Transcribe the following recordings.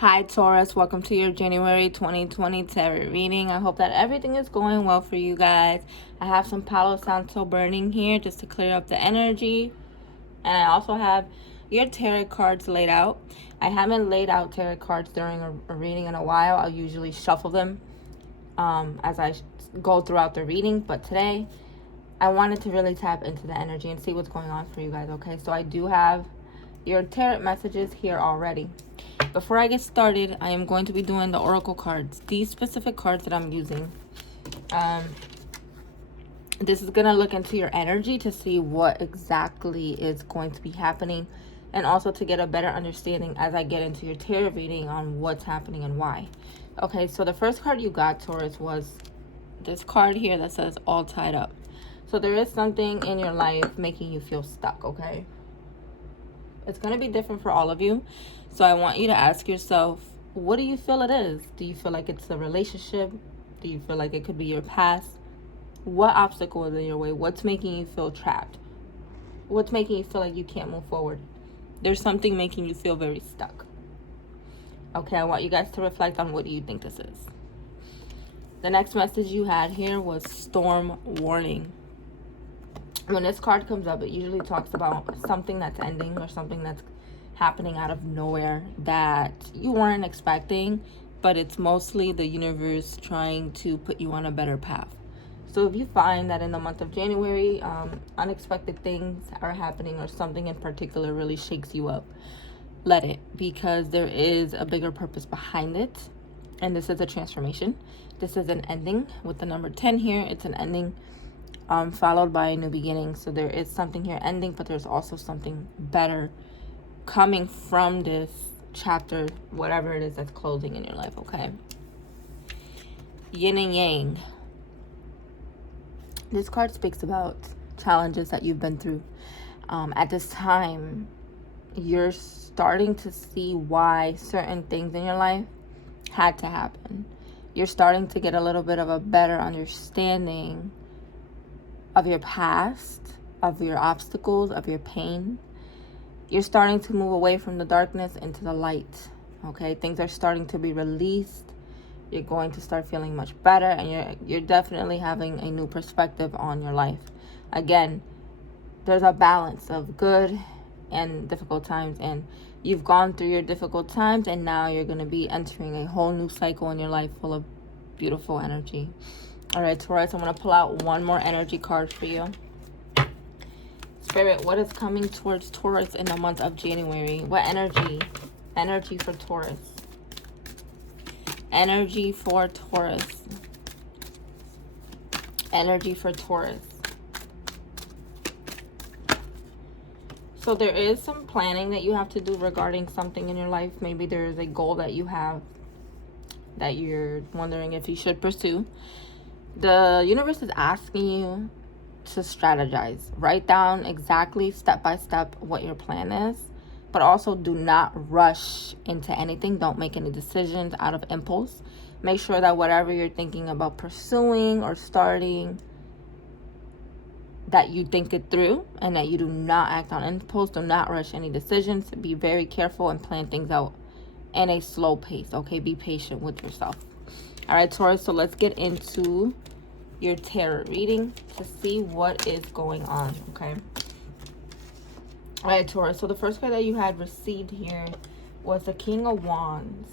Hi Taurus, welcome to your January 2020 tarot reading. I hope that everything is going well for you guys. I have some Palo Santo burning here just to clear up the energy. And I also have your tarot cards laid out. I haven't laid out tarot cards during a reading in a while. I'll usually shuffle them as I go throughout the reading. But today, I wanted to really tap into the energy and see what's going on for you guys, okay? So I do have your tarot messages here already. Before I get started, I am going to be doing the oracle cards. These specific cards that I'm using, this is going to look into your energy to see what exactly is going to be happening, and also to get a better understanding as I get into your tarot reading on what's happening and why. Okay, so the first card you got, Taurus, was this card here that says all tied up. So there is something in your life making you feel stuck, okay? It's going to be different for all of you. So I want you to ask yourself, what do you feel it is? Do you feel like it's a relationship? Do you feel like it could be your past? What obstacle is in your way? What's making you feel trapped? What's making you feel like you can't move forward? There's something making you feel very stuck. Okay, I want you guys to reflect on what do you think this is. The next message you had here was storm warning. When this card comes up, it usually talks about something that's ending or something that's happening out of nowhere that you weren't expecting, but it's mostly the universe trying to put you on a better path. So if you find that in the month of January, unexpected things are happening or something in particular really shakes you up, let it, because there is a bigger purpose behind it. And this is a transformation. This is an ending with the number 10 here. It's an ending followed by a new beginning. So there is something here ending, but there's also something better coming from this chapter, whatever it is that's closing in your life, okay? Yin and Yang. This card speaks about challenges that you've been through. At this time, you're starting to see why certain things in your life had to happen. You're starting to get a little bit of a better understanding of your past, of your obstacles, of your pain. You're starting to move away from the darkness into the light, okay? Things are starting to be released. You're going to start feeling much better, and you're definitely having a new perspective on your life. Again, there's a balance of good and difficult times, and you've gone through your difficult times, and now you're going to be entering a whole new cycle in your life full of beautiful energy. All right, Taurus, I'm going to pull out one more energy card for you. Spirit, what is coming towards Taurus in the month of January? What energy? Energy for Taurus. Energy for Taurus. Energy for Taurus. So there is some planning that you have to do regarding something in your life. Maybe there is a goal that you have that you're wondering if you should pursue. The universe is asking you to strategize. Write down exactly step by step what your plan is, but also do not rush into anything. Don't make any decisions out of impulse. Make sure that whatever you're thinking about pursuing or starting, that you think it through and that you do not act on impulse. Do not rush any decisions. Be very careful and plan things out in a slow pace, okay? Be patient with yourself. All right, Taurus, so let's get into your tarot reading to see what is going on, okay? All right, Taurus, so the first card that you had received here was the King of Wands.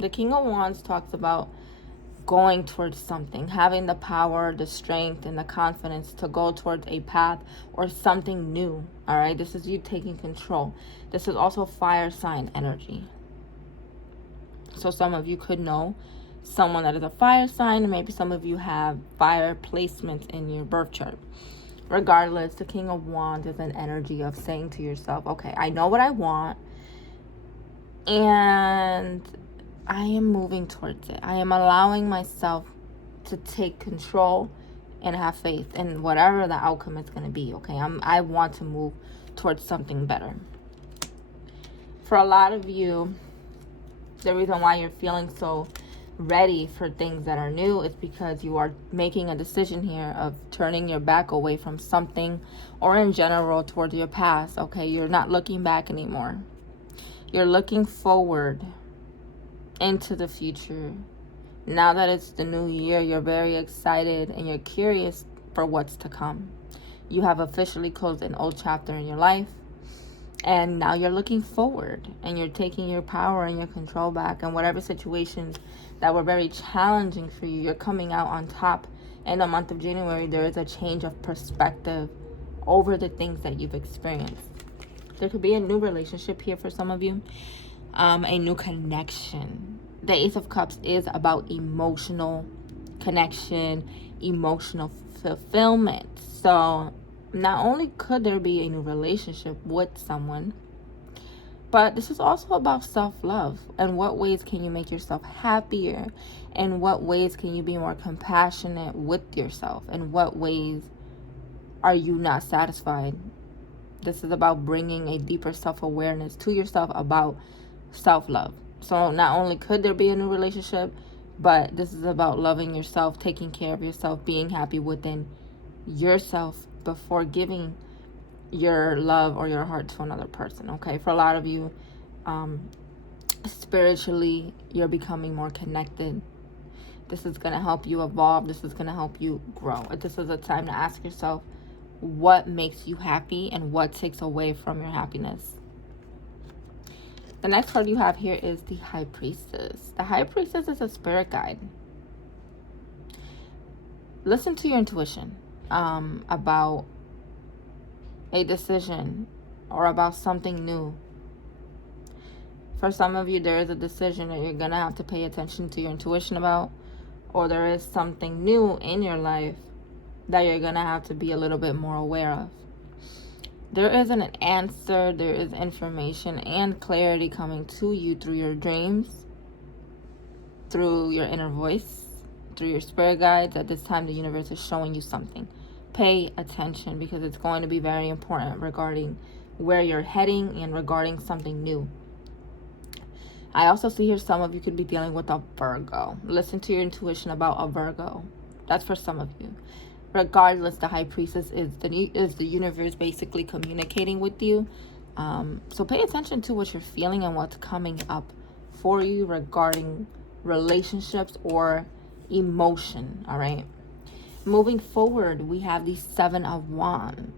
The King of Wands talks about going towards something, having the power, the strength, and the confidence to go towards a path or something new, all right? This is you taking control. This is also fire sign energy. So some of you could know someone that is a fire sign, and maybe some of you have fire placements in your birth chart. Regardless, the King of Wands is an energy of saying to yourself, okay, I know what I want, and I am moving towards it. I am allowing myself to take control and have faith in whatever the outcome is going to be, okay? I want to move towards something better. For a lot of you, the reason why you're feeling so ready for things that are new is because you are making a decision here of turning your back away from something, or in general towards your past, okay? You're not looking back anymore. You're looking forward. You're looking forward to something better. You're looking forward to something better. Okay, you're not looking back anymore. You're looking forward into the future. Now that it's the new year, you're very excited and you're curious for what's to come. You have officially closed an old chapter in your life, and now you're looking forward and you're taking your power and your control back. And whatever situations that were very challenging for you, you're coming out on top. In the month of January, there is a change of perspective over the things that you've experienced. There could be a new relationship here for some of you, a new connection. The Ace of Cups is about emotional connection, emotional fulfillment. So not only could there be a new relationship with someone, but this is also about self-love. And what ways can you make yourself happier? In what ways can you be more compassionate with yourself? In what ways are you not satisfied? This is about bringing a deeper self-awareness to yourself about self-love. So not only could there be a new relationship, but this is about loving yourself, taking care of yourself, being happy within yourself before giving your love or your heart to another person. Okay, for a lot of you, spiritually, you're becoming more connected. This is going to help you evolve. This is going to help you grow. This is a time to ask yourself what makes you happy and what takes away from your happiness. The next card you have here is the High Priestess. The High Priestess is a spirit guide. Listen to your intuition about a decision or about something new. For some of you, there is a decision that you're going to have to pay attention to your intuition about, or there is something new in your life that you're going to have to be a little bit more aware of. There is an answer, there is information and clarity coming to you through your dreams, through your inner voice, through your spirit guides. At this time, the universe is showing you something. Pay attention, because it's going to be very important regarding where you're heading and regarding something new. I also see here some of you could be dealing with a Virgo. Listen to your intuition about a Virgo. That's for some of you. Regardless, the High Priestess is the universe basically communicating with you. So pay attention to what you're feeling and what's coming up for you regarding relationships or emotion. All right. Moving forward, we have the Seven of Wands.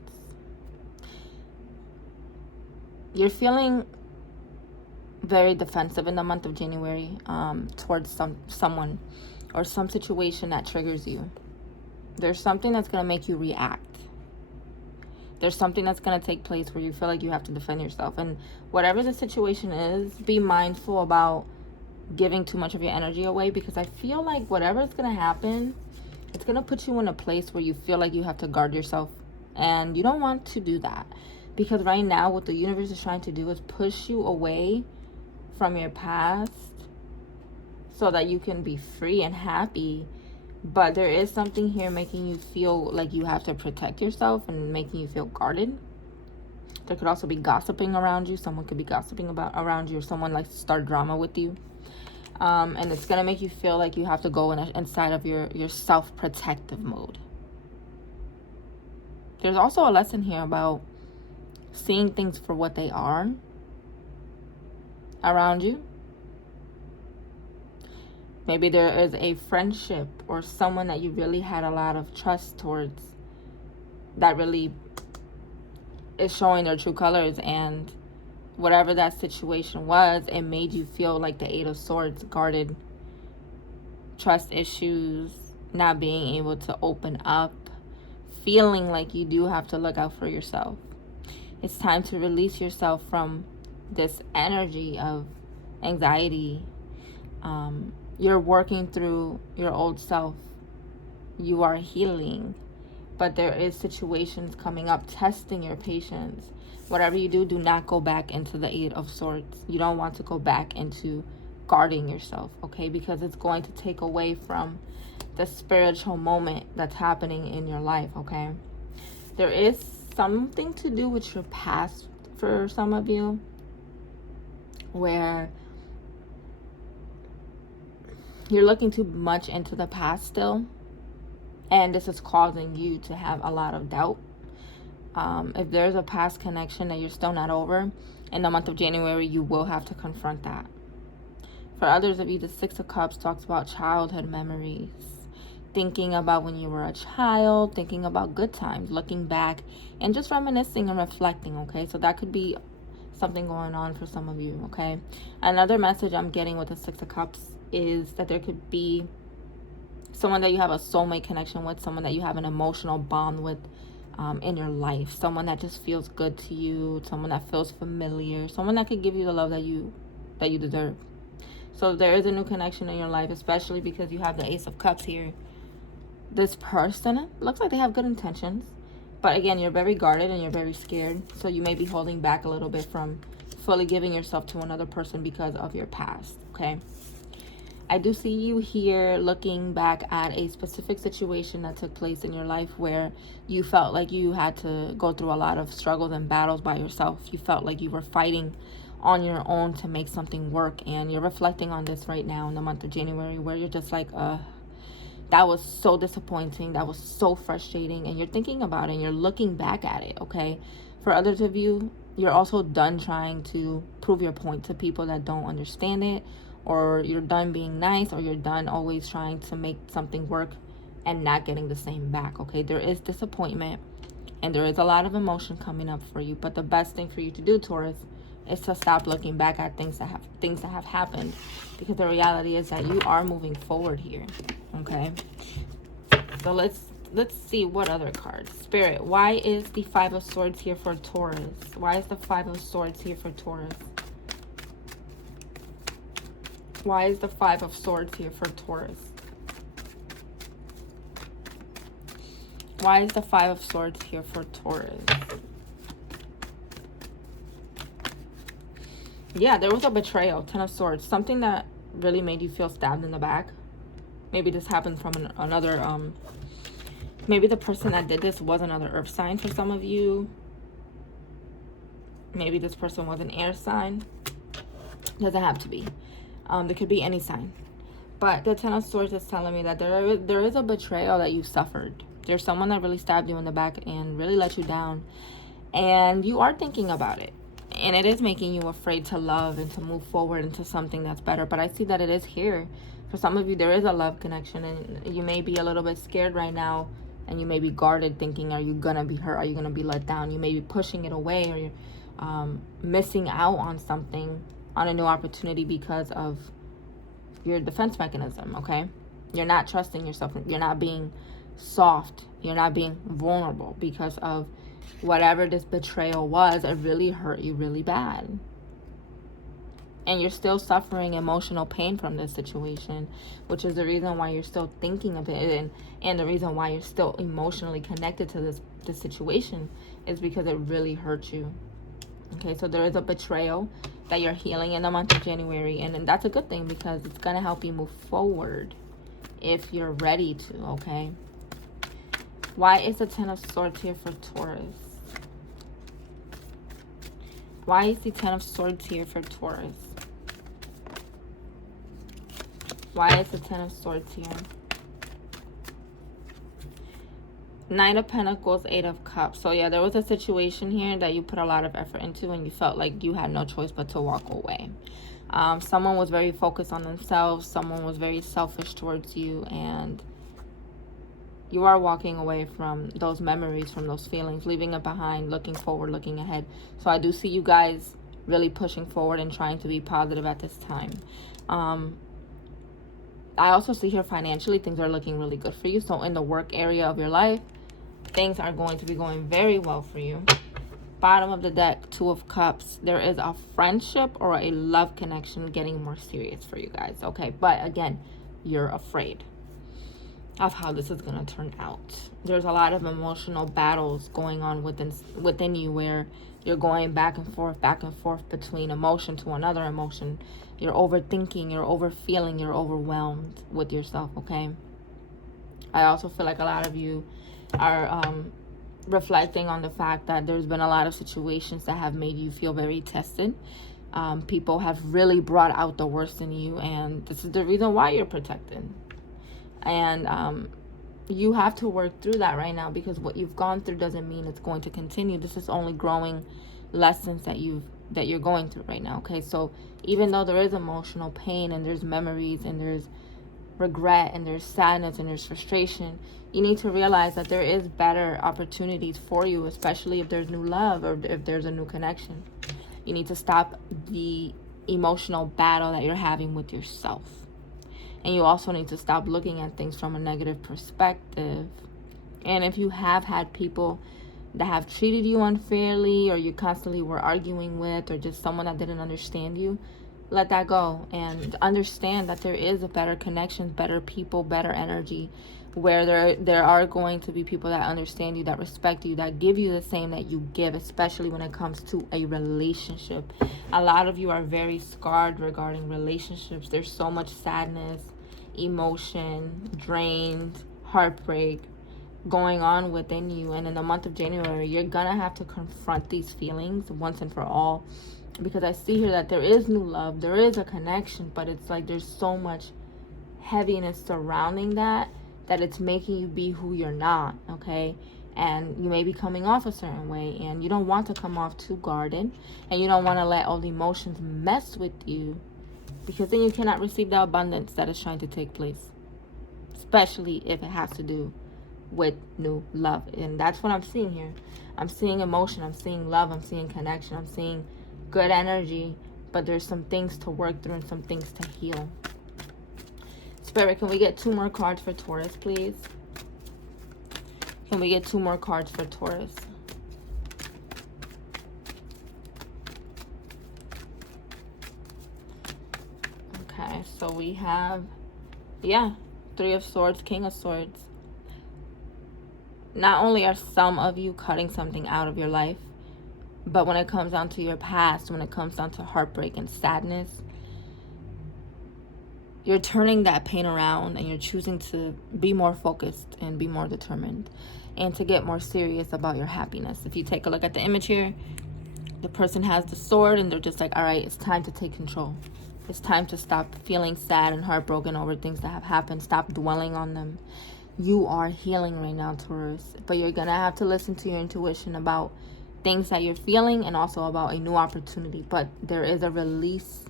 You're feeling very defensive in the month of January towards someone or some situation that triggers you. There's something that's going to make you react. There's something that's going to take place where you feel like you have to defend yourself. And whatever the situation is, be mindful about giving too much of your energy away, because I feel like whatever is going to happen, it's going to put you in a place where you feel like you have to guard yourself. And you don't want to do that, because right now what the universe is trying to do is push you away from your past so that you can be free and happy. But there is something here making you feel like you have to protect yourself and making you feel guarded. There could also be gossiping around you. Someone could be gossiping around you, or someone likes to start drama with you. And it's going to make you feel like you have to go inside of your self-protective mode. There's also a lesson here about seeing things for what they are around you. Maybe there is a friendship or someone that you really had a lot of trust towards that really is showing their true colors, and whatever that situation was, it made you feel like the Eight of Swords, guarded, trust issues, not being able to open up, feeling like you do have to look out for yourself. It's time to release yourself from this energy of anxiety. You're working through your old self. You are healing. But there is situations coming up testing your patience. Whatever you do, do not go back into the Eight of Swords. You don't want to go back into guarding yourself, okay? Because it's going to take away from the spiritual moment that's happening in your life, okay? There is something to do with your past for some of you, where you're looking too much into the past still, and this is causing you to have a lot of doubt. If there's a past connection that you're still not over, in the month of January, you will have to confront that. For others of you, the Six of Cups talks about childhood memories. Thinking about when you were a child, thinking about good times, looking back, and just reminiscing and reflecting, okay? So that could be something going on for some of you, okay? Another message I'm getting with the Six of Cups is that there could be someone that you have a soulmate connection with, someone that you have an emotional bond with in your life, someone that just feels good to you, someone that feels familiar, someone that could give you the love that you deserve. So there is a new connection in your life, especially because you have the Ace of Cups here. This person looks like they have good intentions, but again, you're very guarded and you're very scared, so you may be holding back a little bit from fully giving yourself to another person because of your past, okay? I do see you here looking back at a specific situation that took place in your life where you felt like you had to go through a lot of struggles and battles by yourself. You felt like you were fighting on your own to make something work, and you're reflecting on this right now in the month of January, where you're just like, that was so disappointing, that was so frustrating, and you're thinking about it and you're looking back at it, okay? For others of you, you're also done trying to prove your point to people that don't understand it, or you're done being nice, or you're done always trying to make something work and not getting the same back, okay? There is disappointment and there is a lot of emotion coming up for you, but the best thing for you to do, Taurus, is to stop looking back at things that have happened, because the reality is that you are moving forward here, okay? So let's see what other cards. Spirit, why is the Five of Swords here for Taurus? Why is the Five of Swords here for Taurus? Why is the Five of Swords here for Taurus? Why is the Five of Swords here for Taurus? Yeah, there was a betrayal. Ten of Swords. Something that really made you feel stabbed in the back. Maybe this happened from another... maybe the person that did this was another earth sign for some of you. Maybe this person was an air sign. Doesn't have to be. There could be any sign. But the Ten of Swords is telling me that there is a betrayal that you suffered. There's someone that really stabbed you in the back and really let you down. And you are thinking about it. And it is making you afraid to love and to move forward into something that's better. But I see that it is here. For some of you, there is a love connection. And you may be a little bit scared right now. And you may be guarded, thinking, are you going to be hurt? Are you going to be let down? You may be pushing it away, or you're missing out on something, on a new opportunity, because of your defense mechanism, okay? You're not trusting yourself. You're not being soft. You're not being vulnerable because of whatever this betrayal was. It really hurt you really bad. And you're still suffering emotional pain from this situation, which is the reason why you're still thinking of it, and the reason why you're still emotionally connected to this situation is because it really hurt you. Okay, so there is a betrayal that you're healing in the month of January, and that's a good thing, because it's going to help you move forward if you're ready to, okay? Why is the Ten of Swords here for Taurus? Why is the Ten of Swords here for Taurus? Why is the Ten of Swords here? Nine of Pentacles, Eight of Cups. So yeah, there was a situation here that you put a lot of effort into and you felt like you had no choice but to walk away. Someone was very focused on themselves. Someone was very selfish towards you, and you are walking away from those memories, from those feelings, leaving it behind, looking forward, looking ahead. So I do see you guys really pushing forward and trying to be positive at this time. I also see here financially, things are looking really good for you. So in the work area of your life, things are going to be going very well for you. Bottom of the deck, Two of Cups. There is a friendship or a love connection getting more serious for you guys, okay? But again, you're afraid of how this is going to turn out. There's a lot of emotional battles going on within you, where you're going back and forth between emotion to another emotion. You're overthinking, you're overfeeling, you're overwhelmed with yourself, okay? I also feel like a lot of you are reflecting on the fact that there's been a lot of situations that have made you feel very tested. People have really brought out the worst in you, and this is the reason why you're protected. And you have to work through that right now, because what you've gone through doesn't mean it's going to continue. This is only growing lessons that you've that you're going through right now. Okay, so even though there is emotional pain and there's memories and there's regret and there's sadness and there's frustration, you need to realize that there is better opportunities for you, especially if there's new love or if there's a new connection. You need to stop the emotional battle that you're having with yourself. And you also need to stop looking at things from a negative perspective. And if you have had people that have treated you unfairly, or you constantly were arguing with, or just someone that didn't understand you, let that go and understand that there is a better connection, better people, better energy, where there are going to be people that understand you, that respect you, that give you the same that you give, especially when it comes to a relationship. A lot of you are very scarred regarding relationships. There's so much sadness, emotion, drained, heartbreak going on within you. And in the month of January, you're gonna have to confront these feelings once and for all, because I see here that there is new love, there is a connection, but it's like there's so much heaviness surrounding that it's making you be who you're not. Okay, and you may be coming off a certain way, and you don't want to come off too guarded, and you don't want to let all the emotions mess with you, because then you cannot receive the abundance that is trying to take place, especially if it has to do with new love. And that's what I'm seeing here. I'm seeing emotion, I'm seeing love, I'm seeing connection, I'm seeing good energy, but there's some things to work through and some things to heal. Spirit, can we get 2 more cards for Taurus, please? Can we get 2 more cards for Taurus? Okay, so we have, 3 of Swords, King of Swords. Not only are some of you cutting something out of your life, but when it comes down to your past, when it comes down to heartbreak and sadness, you're turning that pain around, and you're choosing to be more focused and be more determined and to get more serious about your happiness. If you take a look at the image here, the person has the sword and they're just like, all right, it's time to take control. It's time to stop feeling sad and heartbroken over things that have happened. Stop dwelling on them. You are healing right now, Taurus, but you're going to have to listen to your intuition about things that you're feeling and also about a new opportunity. But there is a release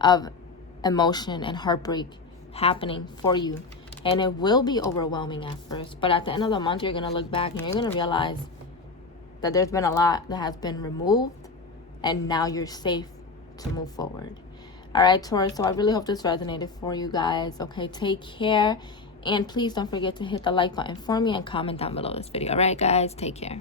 of emotion and heartbreak happening for you, and it will be overwhelming at first, but at the end of the month, you're going to look back and you're going to realize that there's been a lot that has been removed, and now you're safe to move forward. All right, Taurus, so I really hope this resonated for you guys. Okay, take care, and please don't forget to hit the like button for me and comment down below this video. All right, guys, take care.